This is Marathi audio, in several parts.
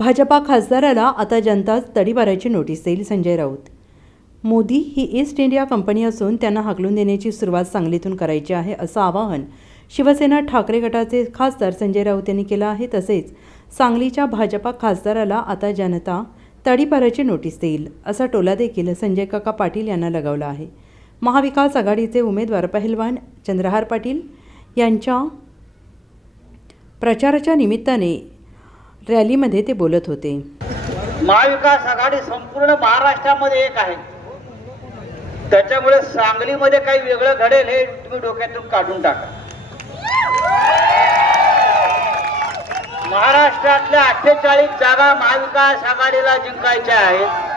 भाजपा खासदाराला आता जनताच तडीपाराची नोटीस देईल संजय राऊत. मोदी ही ईस्ट इंडिया कंपनी असून त्यांना हाकलून देण्याची सुरुवात सांगलीतून करायची आहे असं आवाहन शिवसेना ठाकरे गटाचे खासदार संजय राऊत यांनी केलं आहे. तसेच सांगलीच्या भाजपा खासदाराला आता जनता तडीपाराची नोटीस देईल असा टोला देखील संजय काका पाटील यांना लगावला आहे. महाविकास आघाडीचे उमेदवार पहिलवान चंद्रहार पाटील यांच्या प्रचाराच्या निमित्ताने रॅलीमध्ये ते बोलत होते. महाविकास आघाडी संपूर्ण महाराष्ट्रामध्ये एक आहे. त्याच्यामुळे सांगलीमध्ये काही वेगळं घडेल हे तुम्ही डोक्यातून काढून टाका. महाराष्ट्रातल्या अठ्ठेचाळीस जागा महाविकास आघाडीला जिंकायच्या आहेत.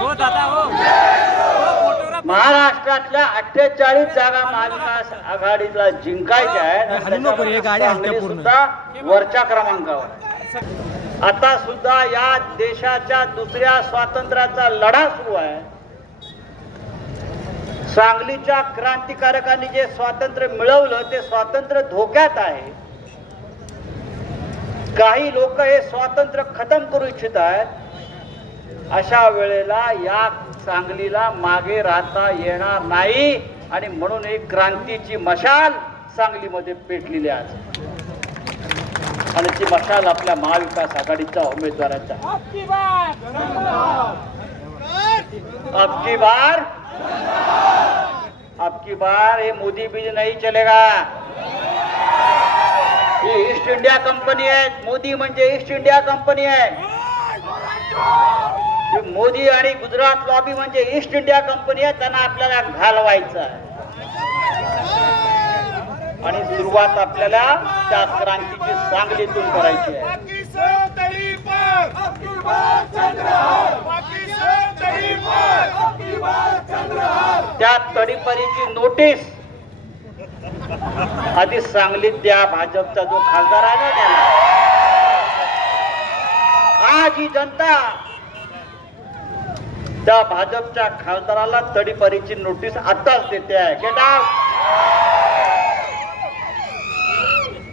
हो दादा हो. महाराष्ट्रातल्या अठ्ठेचाळीस जागा महाविकास आघाडीला जिंकायच्या आहेत. सुद्धा वरच्या क्रमांकावर. आता सुद्धा या देशाच्या दुसऱ्या स्वातंत्र्याचा लढा सुरू आहे सांगलीच्या क्रांतिकारकांनी जे स्वातंत्र्य मिळवलं ते स्वातंत्र्य धोक्यात आहे काही लोक हे स्वातंत्र्य खतम करू इच्छित आहेत अशा वेळेला या सांगलीला मागे राहता येणार नाही. आणि म्हणून एक क्रांतीची मशाल सांगलीमध्ये पेटलेली आहे आणि ती मशाल आपल्या महाविकास आघाडीच्या उमेदवाराच्या. अबकी बार? अबकी बार हे मोदी बीज नाही चलेगा. ही ईस्ट इंडिया कंपनी आहे. मोदी म्हणजे ईस्ट इंडिया कंपनी आहे. मोदी आणि गुजरात लॉबी म्हणजे ईस्ट इंडिया कंपनी आहे त्यांना आपल्याला घालवायचं आहे. आणि सुरुवात आपल्याला त्या क्रांतीची सांगलीतून करायची आहे. त्या तडीपरीची नोटीस आधी सांगलीत द्या भाजपचा जो खासदार आहे ना त्याला. आज ही जनता त्या भाजपच्या खासदाराला तडीपरीची नोटीस आताच देते आहे. गेट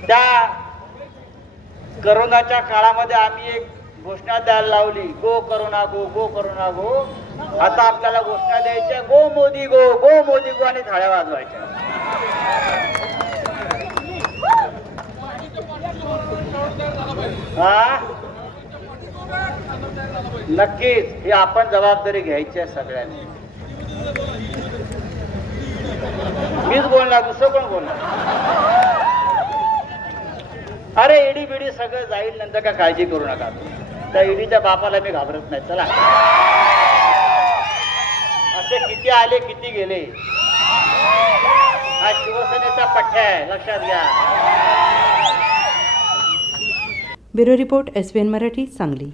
त्या करोनाच्या काळामध्ये आम्ही एक घोषणा द्यायला लावली. Go corona go go corona go आता आपल्याला घोषणा द्यायच्या गो मोदी गो गो मोदी गो आणि थाळ्या वाजवायच्या. हा? नक्कीच ही आपण जबाबदारी घ्यायची आहे सगळ्यांनी. मीच बोलणार दुसरं कोण बोलणार? अरे एडी बिडी सगळं जाईल नंतर का काळजी करू नका. त्या ईडीच्या बापाला मी घाबरत नाही. चला. असे किती आले किती गेले. हा शिवसेनेचा पठ्ठ्या आहे लक्षात घ्या. Bureau report S Marathi Sangli.